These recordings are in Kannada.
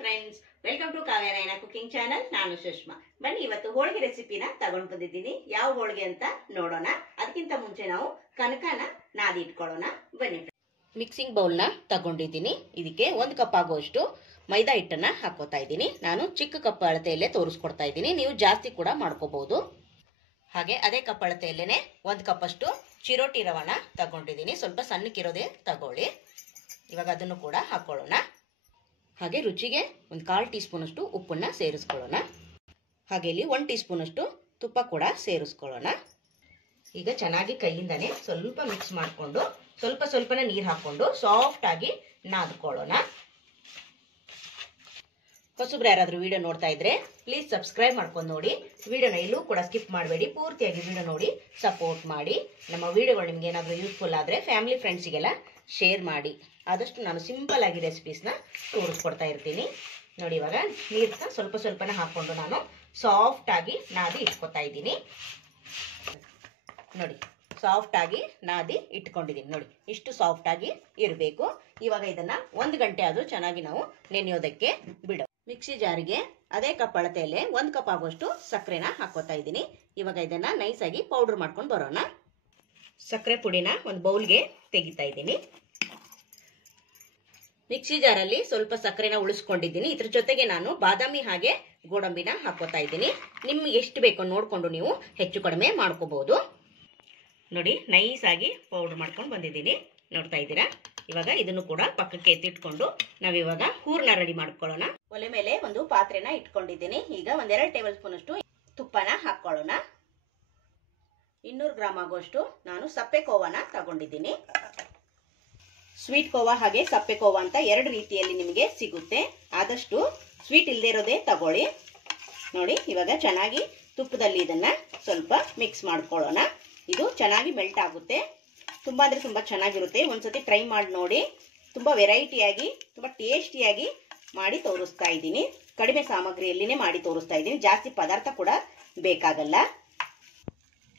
Friends, welcome to Kavya Nayana cooking channel. ನಾನು ಸುಷ್ಮಾ. ಬನ್ನಿ ಇವತ್ತು ಹೋಳಿಗೆ ರೆಸಿಪಿನ ತಗೊಂಡು ಬಂದಿದ್ದೀನಿ. ಯಾವ ಹೋಳಿಗೆ ಅಂತ ನೋಡೋಣ. ಅದಕ್ಕಿಂತ ಮುಂಚೆ ನಾವು ಕನಕನ ನಾದಿ ಇಟ್ಕೊಳ್ಳೋಣ. ಬನ್ನಿ. ಮಿಕ್ಸಿಂಗ್ ಬೌಲ್ನ ತಗೊಂಡಿದ್ದೀನಿ. ಇದಕ್ಕೆ 1 ಕಪ್ ಆಗುವಷ್ಟು ಮೈದಾ ಹಿಟ್ಟನ್ನ ಹಾಕೋತಾ ಇದ್ದೀನಿ. ನಾನು ಚಿಕ್ಕ ಕಪ್ ಅಳತೆಯಲ್ಲೇ ತೋರಿಸ್ಕೊಡ್ತಾ ಇದ್ದೀನಿ. ನೀವು ಜಾಸ್ತಿ ಕೂಡ ಮಾಡ್ಕೋಬಹುದು. ಹಾಗೆ ಅದೇ ಕಪ್ ಅಳತೆಯಲ್ಲೇನೆ 1 ಕಪ್ ಅಷ್ಟು ಚಿರೋಟಿ ರವನ ತಗೊಂಡಿದ್ದೀನಿ. ಸ್ವಲ್ಪ ಸಣ್ಣಕ್ಕಿರೋದೇ ತಗೊಳ್ಳಿ. ಇವಾಗ ಅದನ್ನು ಕೂಡ ಹಾಕೊಳ್ಳೋಣ. ಹಾಗೆ ರುಚಿಗೆ 1/4 ಟೀ ಸ್ಪೂನ್ ಅಷ್ಟು ಉಪ್ಪನ್ನ ಸೇರಿಸ್ಕೊಳ್ಳೋಣ. ಹಾಗೆ ಇಲ್ಲಿ 1 ಟೀ ಸ್ಪೂನ್ ಅಷ್ಟು ತುಪ್ಪ ಕೂಡ ಸೇರಿಸ್ಕೊಳ್ಳೋಣ. ಈಗ ಚೆನ್ನಾಗಿ ಕೈಯಿಂದಾನೆ ಸ್ವಲ್ಪ ಮಿಕ್ಸ್ ಮಾಡಿಕೊಂಡು ಸ್ವಲ್ಪನೇ ನೀರು ಹಾಕೊಂಡು ಸಾಫ್ಟ್ ಆಗಿ ನಾದ್ಕೊಳ್ಳೋಣ. ಹೊಸಬ್ರು ಯಾರಾದ್ರೂ ವಿಡಿಯೋ ನೋಡ್ತಾ ಇದ್ರೆ ಪ್ಲೀಸ್ ಸಬ್ಸ್ಕ್ರೈಬ್ ಮಾಡ್ಕೊಂಡು ನೋಡಿ. ವಿಡಿಯೋನ ಎಲ್ಲೂ ಕೂಡ ಸ್ಕಿಪ್ ಮಾಡಬೇಡಿ. ಪೂರ್ತಿಯಾಗಿ ವಿಡಿಯೋ ನೋಡಿ ಸಪೋರ್ಟ್ ಮಾಡಿ. ನಮ್ಮ ವಿಡಿಯೋಗಳು ನಿಮ್ಗೆ ಏನಾದರೂ ಯೂಸ್ಫುಲ್ ಆದ್ರೆ ಫ್ಯಾಮಿಲಿ ಫ್ರೆಂಡ್ಸಿಗೆಲ್ಲ ಶೇರ್ ಮಾಡಿ. ಆದಷ್ಟು ನಾನು ಸಿಂಪಲ್ ಆಗಿ ರೆಸಿಪೀಸ್ನ ತೋರಿಸ್ಕೊಡ್ತಾ ಇರ್ತೀನಿ. ನೋಡಿ, ಇವಾಗ ನೀರನ್ನ ಸ್ವಲ್ಪನೇ ಹಾಕೊಂಡು ನಾನು ಸಾಫ್ಟ್ ಆಗಿ ನಾದಿ ಇಟ್ಕೊತಾ ಇದ್ದೀನಿ. ನೋಡಿ, ಸಾಫ್ಟ್ ಆಗಿ ನಾದಿ ಇಟ್ಕೊಂಡಿದ್ದೀನಿ. ನೋಡಿ, ಇಷ್ಟು ಸಾಫ್ಟ್ ಆಗಿ ಇರಬೇಕು. ಇವಾಗ ಇದನ್ನ 1 ಗಂಟೆ ಆದ್ರೂ ಚೆನ್ನಾಗಿ ನಾವು ನೆನೆಯೋದಕ್ಕೆ ಬಿಡೋ. ಮಿಕ್ಸಿ ಜಾರಿಗೆ ಅದೇ ಕಪ್ ಅಳತೆಯಲ್ಲೇ 1 ಕಪ್ ಆಗುವಷ್ಟು ಸಕ್ಕರೆನ ಹಾಕೋತಾ ಇದ್ದೀನಿ. ಇವಾಗ ಇದನ್ನ ನೈಸ್ ಆಗಿ ಪೌಡರ್ ಮಾಡ್ಕೊಂಡು ಬರೋಣ. ಸಕ್ಕರೆ ಪುಡಿನ ಒಂದು ಬೌಲ್ಗೆ ತೆಗಿತಾ ಇದ್ದೀನಿ. ಮಿಕ್ಸಿ ಜಾರಲ್ಲಿ ಸ್ವಲ್ಪ ಸಕ್ಕರೆನ ಉಳಿಸ್ಕೊಂಡಿದ್ದೀನಿ. ಇದ್ರ ಜೊತೆಗೆ ನಾನು ಬಾದಾಮಿ ಹಾಗೆ ಗೋಡಂಬಿನ ಹಾಕೋತಾ ಇದ್ದೀನಿ. ನಿಮ್ಗೆ ಎಷ್ಟು ಬೇಕೋ ನೋಡ್ಕೊಂಡು ನೀವು ಹೆಚ್ಚು ಕಡಿಮೆ ಮಾಡ್ಕೋಬಹುದು. ನೋಡಿ, ನೈಸ್ ಆಗಿ ಪೌಡರ್ ಮಾಡ್ಕೊಂಡು ಬಂದಿದ್ದೀನಿ. ನೋಡ್ತಾ ಇದ್ದೀರಾ? ಇವಾಗ ಇದನ್ನು ಕೂಡ ಪಕ್ಕಕ್ಕೆ ಎತ್ತಿಟ್ಕೊಂಡು ನಾವಿವಾಗ ಹೂರ್ನ ರೆಡಿ ಮಾಡ್ಕೊಳ್ಳೋಣ. ಒಲೆ ಮೇಲೆ ಒಂದು ಪಾತ್ರೆನ ಇಟ್ಕೊಂಡಿದ್ದೀನಿ. ಈಗ 1-2 ಟೇಬಲ್ ಸ್ಪೂನ್ ಅಷ್ಟು ತುಪ್ಪನ ಹಾಕೊಳ್ಳೋಣ. 200 ಗ್ರಾಮ್ ಆಗುವಷ್ಟು ನಾನು ಸಪ್ಪೆ ಕೋವಾನ ತಗೊಂಡಿದ್ದೀನಿ. ಸ್ವೀಟ್ ಕೋವಾ ಹಾಗೆ ಸಪ್ಪೆ ಕೋವಾ ಅಂತ 2 ರೀತಿಯಲ್ಲಿ ನಿಮಗೆ ಸಿಗುತ್ತೆ. ಆದಷ್ಟು ಸ್ವೀಟ್ ಇಲ್ಲದೆ ಇರೋದೇ ತಗೊಳ್ಳಿ. ನೋಡಿ, ಇವಾಗ ಚೆನ್ನಾಗಿ ತುಪ್ಪದಲ್ಲಿ ಇದನ್ನ ಸ್ವಲ್ಪ ಮಿಕ್ಸ್ ಮಾಡ್ಕೊಳ್ಳೋಣ. ಇದು ಚೆನ್ನಾಗಿ ಮೆಲ್ಟ್ ಆಗುತ್ತೆ. ತುಂಬಾ ಅಂದ್ರೆ ತುಂಬಾ ಚೆನ್ನಾಗಿರುತ್ತೆ. ಒಂದ್ಸತಿ ಟ್ರೈ ಮಾಡಿ ನೋಡಿ. ತುಂಬಾ ವೆರೈಟಿಯಾಗಿ ತುಂಬಾ ಟೇಸ್ಟಿಯಾಗಿ ಮಾಡಿ ತೋರಿಸ್ತಾ ಇದ್ದೀನಿ. ಕಡಿಮೆ ಸಾಮಗ್ರಿಯಲ್ಲಿನೇ ಮಾಡಿ ತೋರಿಸ್ತಾ ಇದ್ದೀನಿ. ಜಾಸ್ತಿ ಪದಾರ್ಥ ಕೂಡ ಬೇಕಾಗಲ್ಲ.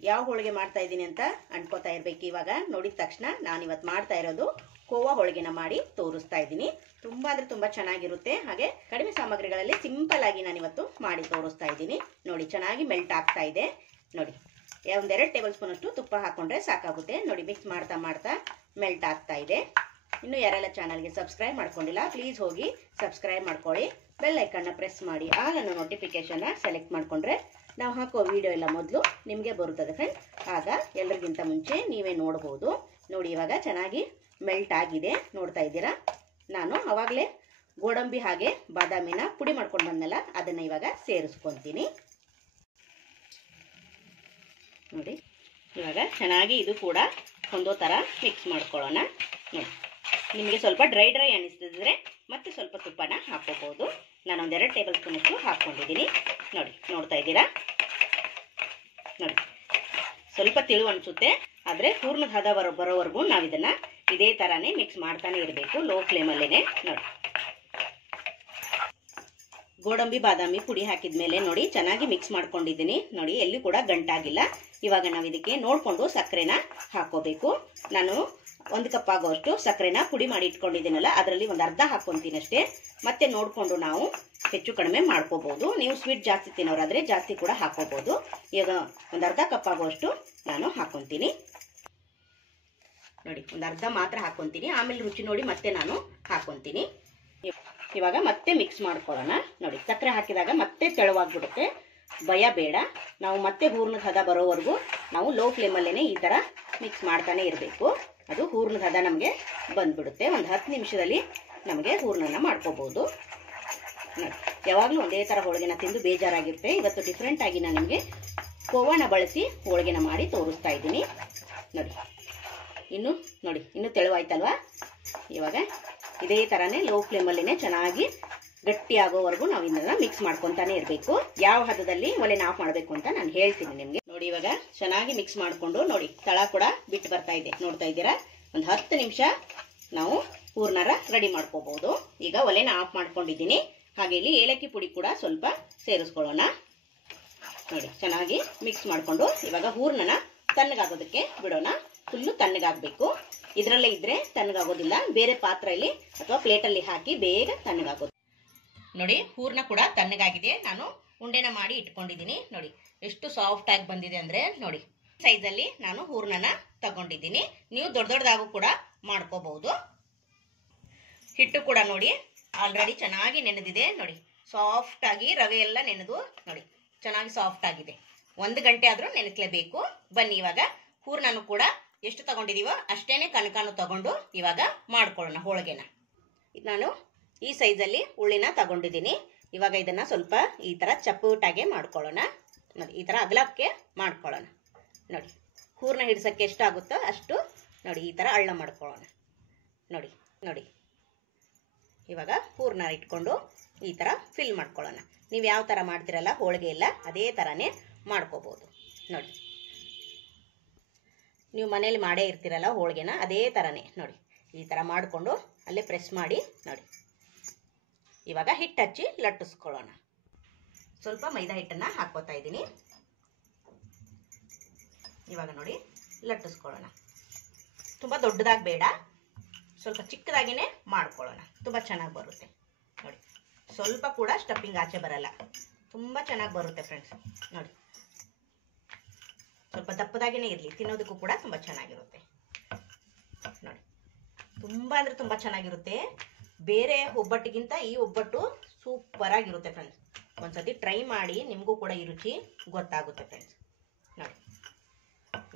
ಯಾವ ಹೋಳಿಗೆ ಮಾಡ್ತಾ ಇದ್ದೀನಿ ಅಂತ ಅನ್ಕೋತಾ ಇರ್ಬೇಕು. ಇವಾಗ ನೋಡಿದ ತಕ್ಷಣ ನಾನು ಇವತ್ತು ಮಾಡ್ತಾ ಇರೋದು ಕೋವಾ ಹೋಳಿಗೆನ ಮಾಡಿ ತೋರಿಸ್ತಾ ಇದ್ದೀನಿ. ತುಂಬಾ ಅಂದ್ರೆ ತುಂಬಾ ಚೆನ್ನಾಗಿರುತ್ತೆ. ಹಾಗೆ ಕಡಿಮೆ ಸಾಮಗ್ರಿಗಳಲ್ಲಿ ಸಿಂಪಲ್ ಆಗಿ ನಾನು ಇವತ್ತು ಮಾಡಿ ತೋರಿಸ್ತಾ ಇದ್ದೀನಿ. ನೋಡಿ, ಚೆನ್ನಾಗಿ ಮೆಲ್ಟ್ ಆಗ್ತಾ ಇದೆ. ನೋಡಿ, 1-2 ಟೇಬಲ್ ಸ್ಪೂನ್ ಅಷ್ಟು ತುಪ್ಪ ಹಾಕೊಂಡ್ರೆ ಸಾಕಾಗುತ್ತೆ. ನೋಡಿ, ಮಿಕ್ಸ್ ಮಾಡ್ತಾ ಮೆಲ್ಟ್ ಆಗ್ತಾ ಇದೆ. ಇನ್ನು ಯಾರೆಲ್ಲ ಚಾನಲ್ಗೆ ಸಬ್ಸ್ಕ್ರೈಬ್ ಮಾಡ್ಕೊಂಡಿಲ್ಲ ಪ್ಲೀಸ್ ಹೋಗಿ ಸಬ್ಸ್ಕ್ರೈಬ್ ಮಾಡ್ಕೊಳ್ಳಿ. ಬೆಲ್ ಐಕನ್ನ ಪ್ರೆಸ್ ಮಾಡಿ. ಆಗ ನಾನು ನೋಟಿಫಿಕೇಶನ್ ಸೆಲೆಕ್ಟ್ ಮಾಡ್ಕೊಂಡ್ರೆ ನಾವು ಹಾಕೋ ವಿಡಿಯೋ ಎಲ್ಲ ಮೊದಲು ನಿಮಗೆ ಬರುತ್ತದೆ ಫ್ರೆಂಡ್ಸ್. ಆಗ ಎಲ್ಲರಿಗಿಂತ ಮುಂಚೆ ನೀವೇ ನೋಡ್ಬೋದು. ನೋಡಿ, ಇವಾಗ ಚೆನ್ನಾಗಿ ಮೆಲ್ಟ್ ಆಗಿದೆ. ನೋಡ್ತಾ ಇದ್ದೀರಾ? ನಾನು ಅವಾಗಲೇ ಗೋಡಂಬಿ ಹಾಗೆ ಬಾದಾಮಿನ ಪುಡಿ ಮಾಡ್ಕೊಂಡು ಬಂದಲ್ಲ, ಅದನ್ನ ಇವಾಗ ಸೇರಿಸ್ಕೊಂತೀನಿ. ನೋಡಿ, ಇವಾಗ ಚೆನ್ನಾಗಿ ಇದು ಕೂಡ ಹೊಂದೋ ಥರ ಮಿಕ್ಸ್ ಮಾಡ್ಕೊಳ್ಳೋಣ. ನೋಡಿ, ನಿಮಗೆ ಸ್ವಲ್ಪ ಡ್ರೈ ಅನಿಸ್ತಿದ್ರೆ ಮತ್ತೆ ಸ್ವಲ್ಪ ತುಪ್ಪನ ಹಾಕೋಬಹುದು. ನಾನು 1-2 ಟೇಬಲ್ ಸ್ಪೂನ್ ಅಷ್ಟು ಹಾಕ್ಕೊಂಡಿದ್ದೀನಿ. ನೋಡಿ, ನೋಡ್ತಾ ಇದ್ದೀರಾ? ನೋಡಿ, ಸ್ವಲ್ಪ ತಿಳು ಅನಿಸುತ್ತೆ. ಆದರೆ ಹೂರ್ಣದ ಹದ ಬರೋವರೆಗೂ ನಾವು ಇದನ್ನ ಇದೇ ಥರನೇ ಮಿಕ್ಸ್ ಮಾಡ್ತಾನೆ ಇರಬೇಕು, ಲೋ ಫ್ಲೇಮಲ್ಲೇನೆ. ನೋಡಿ, ಗೋಡಂಬಿ ಬಾದಾಮಿ ಪುಡಿ ಹಾಕಿದ್ಮೇಲೆ ನೋಡಿ ಚೆನ್ನಾಗಿ ಮಿಕ್ಸ್ ಮಾಡ್ಕೊಂಡಿದ್ದೀನಿ. ನೋಡಿ, ಎಲ್ಲಿ ಕೂಡ ಗಂಟಾಗಿಲ್ಲ. ಇವಾಗ ನಾವು ಇದಕ್ಕೆ ನೋಡಿಕೊಂಡು ಸಕ್ಕರೆನ ಹಾಕೋಬೇಕು. ನಾನು 1 ಕಪ್ ಆಗುವಷ್ಟು ಸಕ್ಕರೆನ ಪುಡಿ ಮಾಡಿ ಇಟ್ಕೊಂಡಿದ್ದೀನಲ್ಲ, ಅದರಲ್ಲಿ 1/2 ಹಾಕೊಂತೀನಿ ಅಷ್ಟೇ. ಮತ್ತೆ ನೋಡಿಕೊಂಡು ನಾವು ಹೆಚ್ಚು ಕಡಿಮೆ ಮಾಡ್ಕೋಬಹುದು. ನೀವು ಸ್ವೀಟ್ ಜಾಸ್ತಿ ತಿನ್ನೋರಾದ್ರೆ ಜಾಸ್ತಿ ಕೂಡ ಹಾಕೋಬಹುದು. ಈಗ 1/2 ಕಪ್ ಆಗುವಷ್ಟು ನಾನು ಹಾಕೊಂತೀನಿ. ನೋಡಿ, 1/2 ಮಾತ್ರ ಹಾಕೊಂತೀನಿ. ಆಮೇಲೆ ರುಚಿ ನೋಡಿ ಮತ್ತೆ ನಾನು ಹಾಕೊಂತೀನಿ. ಇವಾಗ ಮತ್ತೆ ಮಿಕ್ಸ್ ಮಾಡ್ಕೊಳ್ಳೋಣ. ನೋಡಿ, ಸಕ್ಕರೆ ಹಾಕಿದಾಗ ಮತ್ತೆ ತೆಳುವಾಗ್ಬಿಡುತ್ತೆ. ಭಯ ಬೇಡ. ನಾವು ಮತ್ತೆ ಹೂರ್ಣದ ಹದ ಬರೋವರೆಗೂ ನಾವು ಲೋ ಫ್ಲೇಮಲ್ಲೇನೆ ಈ ಥರ ಮಿಕ್ಸ್ ಮಾಡ್ತಾನೆ ಇರಬೇಕು. ಅದು ಹೂರ್ಣದ ಹದ ನಮಗೆ ಬಂದ್ಬಿಡುತ್ತೆ. ಒಂದು 10 ನಿಮಿಷದಲ್ಲಿ ನಮಗೆ ಹೂರ್ಣನ ಮಾಡ್ಕೋಬಹುದು. ನೋಡಿ, ಯಾವಾಗಲೂ ಒಂದೇ ಥರ ಹೋಳಿಗೆನ ತಿಂದು ಬೇಜಾರಾಗಿರುತ್ತೆ. ಇವತ್ತು ಡಿಫ್ರೆಂಟ್ ಆಗಿ ನಾನು ನಿಮಗೆ ಕೋವಾನ ಬಳಸಿ ಹೋಳಿಗೆನ ಮಾಡಿ ತೋರಿಸ್ತಾ ಇದ್ದೀನಿ. ನೋಡಿ, ಇನ್ನು ತೆಳುವಾಯ್ತಲ್ವಾ? ಇವಾಗ ಇದೇ ಥರನೇ ಲೋ ಫ್ಲೇಮಲ್ಲಿನೇ ಚೆನ್ನಾಗಿ ಗಟ್ಟಿ ಆಗೋವರೆಗೂ ನಾವು ಇದನ್ನ ಮಿಕ್ಸ್ ಮಾಡ್ಕೊತಾನೆ ಇರಬೇಕು. ಯಾವ ಹದದಲ್ಲಿ ಒಲೆನ ಆಫ್ ಮಾಡಬೇಕು ಅಂತ ನಾನು ಹೇಳ್ತೀನಿ ನಿಮಗೆ. ನೋಡಿ, ಇವಾಗ ಚೆನ್ನಾಗಿ ಮಿಕ್ಸ್ ಮಾಡಿಕೊಂಡು ನೋಡಿ ತಳ ಕೂಡ ಬಿಟ್ಟು ಬರ್ತಾ ಇದೆ. ನೋಡ್ತಾ ಇದ್ದೀರಾ? ಒಂದು 10 ನಿಮಿಷ ನಾವು ಹೂರ್ಣರ ರೆಡಿ ಮಾಡ್ಕೋಬಹುದು. ಈಗ ಒಲೆನ ಆಫ್ ಮಾಡ್ಕೊಂಡಿದ್ದೀನಿ. ಹಾಗೆ ಇಲ್ಲಿ ಏಲಕ್ಕಿ ಪುಡಿ ಕೂಡ ಸ್ವಲ್ಪ ಸೇರಿಸ್ಕೊಳ್ಳೋಣ. ನೋಡಿ, ಚೆನ್ನಾಗಿ ಮಿಕ್ಸ್ ಮಾಡಿಕೊಂಡು ಇವಾಗ ಹೂರ್ಣನ ತಣ್ಣಗಾಗೋದಕ್ಕೆ ಬಿಡೋಣ. ಫುಲ್ಲು ತಣ್ಣಗಾಗಬೇಕು. ಇದರಲ್ಲೇ ಇದ್ರೆ ತಣ್ಣಗಾಗೋದಿಲ್ಲ. ಬೇರೆ ಪಾತ್ರೆಯಲ್ಲಿ ಅಥವಾ ಪ್ಲೇಟಲ್ಲಿ ಹಾಕಿ ಬೇಗ ತಣ್ಣಗಾಗೋದು. ನೋಡಿ ಹೂರ್ಣ ಕೂಡ ತಣ್ಣಗಾಗಿದೆ. ನಾನು ಉಂಡೆನ ಮಾಡಿ ಇಟ್ಕೊಂಡಿದ್ದೀನಿ. ನೋಡಿ ಎಷ್ಟು ಸಾಫ್ಟ್ ಆಗಿ ಬಂದಿದೆ ಅಂದ್ರೆ ನೋಡಿ. ಸೈಜಲ್ಲಿ ನಾನು ಹೂರ್ಣನ ತಗೊಂಡಿದ್ದೀನಿ. ನೀವು ದೊಡ್ಡ ದೊಡ್ಡದಾಗೂ ಕೂಡ ಮಾಡ್ಕೋಬಹುದು. ಹಿಟ್ಟು ಕೂಡ ನೋಡಿ ಆಲ್ರೆಡಿ ಚೆನ್ನಾಗಿ ನೆನೆದಿದೆ. ನೋಡಿ ಸಾಫ್ಟ್ ಆಗಿ ರವೆ ಎಲ್ಲ ನೆನೆದು ನೋಡಿ ಚೆನ್ನಾಗಿ ಸಾಫ್ಟ್ ಆಗಿದೆ. 1 ಗಂಟೆ ಆದ್ರೂ ನೆನೆಸಲೇಬೇಕು. ಬನ್ನಿ ಇವಾಗ ಹೂರ್ಣನು ಕೂಡ ಎಷ್ಟು ತಗೊಂಡಿದೀವೋ ಅಷ್ಟೇನೆ ಕನಕನು ತಗೊಂಡು ಇವಾಗ ಮಾಡ್ಕೊಳ್ಳೋಣ ಹೋಳಿಗೆನ. ನಾನು ಈ ಸೈಜಲ್ಲಿ ಉಳ್ಳಿನ ತಗೊಂಡಿದ್ದೀನಿ. ಇವಾಗ ಇದನ್ನ ಸ್ವಲ್ಪ ಈ ತರ ಚಪ್ಪಟಾಗೆ ಮಾಡ್ಕೊಳ್ಳೋಣ. ನೋಡಿ ಈ ತರ ಅಗಲಕ್ಕೆ ಮಾಡ್ಕೊಳ್ಳೋಣ. ನೋಡಿ ಹೂರ್ಣ ಹಿಡ್ಸಕ್ಕೆ ಎಷ್ಟಾಗುತ್ತೋ ಅಷ್ಟು ನೋಡಿ ಈ ತರ ಅಳ್ಳ ಮಾಡ್ಕೊಳ್ಳೋಣ. ನೋಡಿ ನೋಡಿ ಇವಾಗ ಹೂರ್ಣ ಇಟ್ಕೊಂಡು ಈ ತರ ಫಿಲ್ ಮಾಡ್ಕೊಳ್ಳೋಣ. ನೀವು ಯಾವ ತರ ಮಾಡ್ತಿರಲ್ಲ ಹೋಳಿಗೆ ಎಲ್ಲ ಅದೇ ತರನೇ ಮಾಡ್ಕೋಬಹುದು. ನೋಡಿ ನೀವು ಮನೇಲಿ ಮಾಡೇ ಇರ್ತಿರಲ್ಲ ಹೋಳಿಗೆನ ಅದೇ ತರನೇ ನೋಡಿ ಈ ತರ ಮಾಡಿಕೊಂಡು ಅಲ್ಲೇ ಪ್ರೆಸ್ ಮಾಡಿ ನೋಡಿ. ಇವಾಗ ಹಿಟ್ಟು ಹಚ್ಚಿ ಲಟ್ಟಿಸ್ಕೊಳ್ಳೋಣ. ಸ್ವಲ್ಪ ಮೈದಾ ಹಿಟ್ಟನ್ನ ಹಾಕೋತಾ ಇದ್ದೀನಿ. ಇವಾಗ ನೋಡಿ ಲಟ್ಟಿಸ್ಕೊಳ್ಳೋಣ. ತುಂಬ ದೊಡ್ಡದಾಗಿ ಬೇಡ, ಸ್ವಲ್ಪ ಚಿಕ್ಕದಾಗಿನೇ ಮಾಡ್ಕೊಳ್ಳೋಣ. ತುಂಬ ಚೆನ್ನಾಗಿ ಬರುತ್ತೆ ನೋಡಿ. ಸ್ವಲ್ಪ ಕೂಡ ಸ್ಟಫಿಂಗ್ ಆಚೆ ಬರಲ್ಲ, ತುಂಬ ಚೆನ್ನಾಗಿ ಬರುತ್ತೆ ಫ್ರೆಂಡ್ಸ್. ನೋಡಿ ಸ್ವಲ್ಪ ದಪ್ಪದಾಗಿನೇ ಇರಲಿ, ತಿನ್ನೋದಕ್ಕೂ ಕೂಡ ತುಂಬ ಚೆನ್ನಾಗಿರುತ್ತೆ. ನೋಡಿ ತುಂಬ ಅಂದರೆ ತುಂಬ ಚೆನ್ನಾಗಿರುತ್ತೆ. ಬೇರೆ ಒಬ್ಬಟ್ಟಿಗಿಂತ ಈ ಒಬ್ಬಟ್ಟು ಸೂಪರ್ ಆಗಿರುತ್ತೆ ಫ್ರೆಂಡ್ಸ್. ಒಂದ್ಸತಿ ಟ್ರೈ ಮಾಡಿ, ನಿಮಗೂ ಕೂಡ ಈ ರುಚಿ ಗೊತ್ತಾಗುತ್ತೆ ಫ್ರೆಂಡ್ಸ್. ನೋಡಿ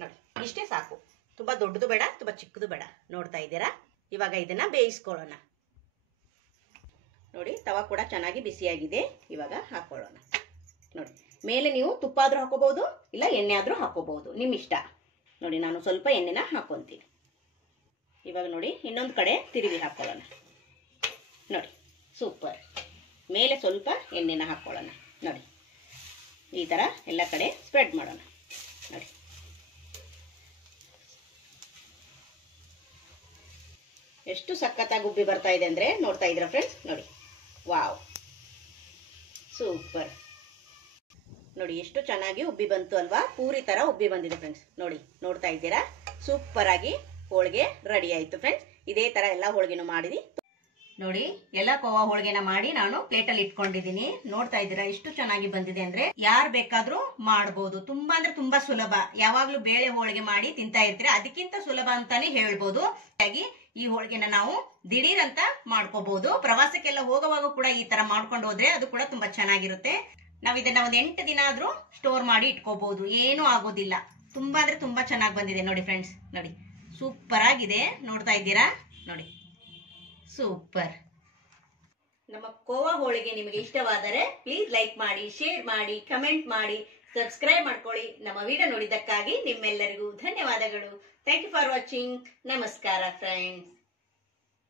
ನೋಡಿ ಇಷ್ಟೇ ಸಾಕು. ತುಂಬ ದೊಡ್ಡದು ಬೇಡ, ತುಂಬ ಚಿಕ್ಕದು ಬೇಡ. ನೋಡ್ತಾ ಇದ್ದೀರಾ? ಇವಾಗ ಇದನ್ನ ಬೇಯಿಸ್ಕೊಳ್ಳೋಣ. ನೋಡಿ ತವ ಕೂಡ ಚೆನ್ನಾಗಿ ಬಿಸಿಯಾಗಿದೆ. ಇವಾಗ ಹಾಕೊಳ್ಳೋಣ. ನೋಡಿ ಮೇಲೆ ನೀವು ತುಪ್ಪ ಆದ್ರೂ ಹಾಕೋಬಹುದು, ಇಲ್ಲ ಎಣ್ಣೆ ಆದ್ರೂ ಹಾಕೋಬಹುದು, ನಿಮ್ಮ ಇಷ್ಟ. ನೋಡಿ ನಾನು ಸ್ವಲ್ಪ ಎಣ್ಣೆನ ಹಾಕೊಂತೀನಿ. ಇವಾಗ ನೋಡಿ ಇನ್ನೊಂದು ಕಡೆ ತಿರುವಿ ಹಾಕೊಳ್ಳೋಣ. ನೋಡಿ ಸೂಪರ್. ಮೇಲೆ ಸ್ವಲ್ಪ ಎಣ್ಣೆನ ಹಾಕೊಳ್ಳೋಣ. ನೋಡಿ ಈ ತರ ಎಲ್ಲ ಕಡೆ ಸ್ಪ್ರೆಡ್ ಮಾಡೋಣ. ನೋಡಿ ಎಷ್ಟು ಸಖತ್ತಾಗಿ ಉಬ್ಬಿ ಬರ್ತಾ ಇದೆ ಅಂದ್ರೆ ನೋಡ್ತಾ ಇದ್ದೀರಾ ಫ್ರೆಂಡ್ಸ್? ನೋಡಿ ವಾವ್ ಸೂಪರ್. ನೋಡಿ ಎಷ್ಟು ಚೆನ್ನಾಗಿ ಉಬ್ಬಿ ಬಂತು ಅಲ್ವಾ? ಪೂರಿ ತರ ಉಬ್ಬಿ ಬಂದಿದೆ ಫ್ರೆಂಡ್ಸ್. ನೋಡಿ ನೋಡ್ತಾ ಇದ್ದೀರಾ? ಸೂಪರ್ ಆಗಿ ಹೋಳಿಗೆ ರೆಡಿ ಆಯ್ತು ಫ್ರೆಂಡ್ಸ್. ಇದೇ ತರ ಎಲ್ಲ ಹೋಳಿಗೆನೂ ಮಾಡಿದಿ. ನೋಡಿ ಎಲ್ಲ ಕೋವಾ ಹೋಳಿಗೆನ ಮಾಡಿ ನಾನು ಪ್ಲೇಟಲ್ಲಿ ಇಟ್ಕೊಂಡಿದ್ದೀನಿ. ನೋಡ್ತಾ ಇದ್ದೀರಾ ಎಷ್ಟು ಚೆನ್ನಾಗಿ ಬಂದಿದೆ ಅಂದ್ರೆ ಯಾರು ಬೇಕಾದ್ರೂ ಮಾಡಬಹುದು. ತುಂಬಾ ಅಂದ್ರೆ ತುಂಬಾ ಸುಲಭ. ಯಾವಾಗ್ಲೂ ಬೇಳೆ ಹೋಳಿಗೆ ಮಾಡಿ ತಿಂತಾ ಇರ್ತೀರಾ, ಅದಕ್ಕಿಂತ ಸುಲಭ ಅಂತಾನೆ ಹೇಳ್ಬೋದು. ಹಾಗಾಗಿ ಈ ಹೋಳಿಗೆನ ನಾವು ದಿಢೀರ್ ಅಂತ ಮಾಡ್ಕೋಬಹುದು. ಪ್ರವಾಸಕ್ಕೆಲ್ಲ ಹೋಗುವಾಗ ಕೂಡ ಈ ತರ ಮಾಡ್ಕೊಂಡು ಹೋದ್ರೆ ಅದು ಕೂಡ ತುಂಬಾ ಚೆನ್ನಾಗಿರುತ್ತೆ. ನಾವ್ ಇದನ್ನ ಒಂದ್ 8 ದಿನ ಆದ್ರೂ ಸ್ಟೋರ್ ಮಾಡಿ ಇಟ್ಕೋಬಹುದು, ಏನೂ ಆಗೋದಿಲ್ಲ. ತುಂಬಾ ಅಂದ್ರೆ ತುಂಬಾ ಚೆನ್ನಾಗಿ ಬಂದಿದೆ ನೋಡಿ ಫ್ರೆಂಡ್ಸ್. ನೋಡಿ ಸೂಪರ್ ಆಗಿದೆ. ನೋಡ್ತಾ ಇದ್ದೀರಾ? ನೋಡಿ ಸೂಪರ್. ನಮ್ಮ ಕೋವಾ ಹೋಳಿಗೆ ನಿಮಗೆ ಇಷ್ಟವಾದರೆ ಪ್ಲೀಸ್ ಲೈಕ್ ಮಾಡಿ, ಶೇರ್ ಮಾಡಿ, ಕಮೆಂಟ್ ಮಾಡಿ, ಸಬ್ಸ್ಕ್ರೈಬ್ ಮಾಡ್ಕೊಳ್ಳಿ. ನಮ್ಮ ವಿಡಿಯೋ ನೋಡಿದ್ದಕ್ಕಾಗಿ ನಿಮ್ಮೆಲ್ಲರಿಗೂ ಧನ್ಯವಾದಗಳು. Thank you for watching. ನಮಸ್ಕಾರ ಫ್ರೆಂಡ್ಸ್.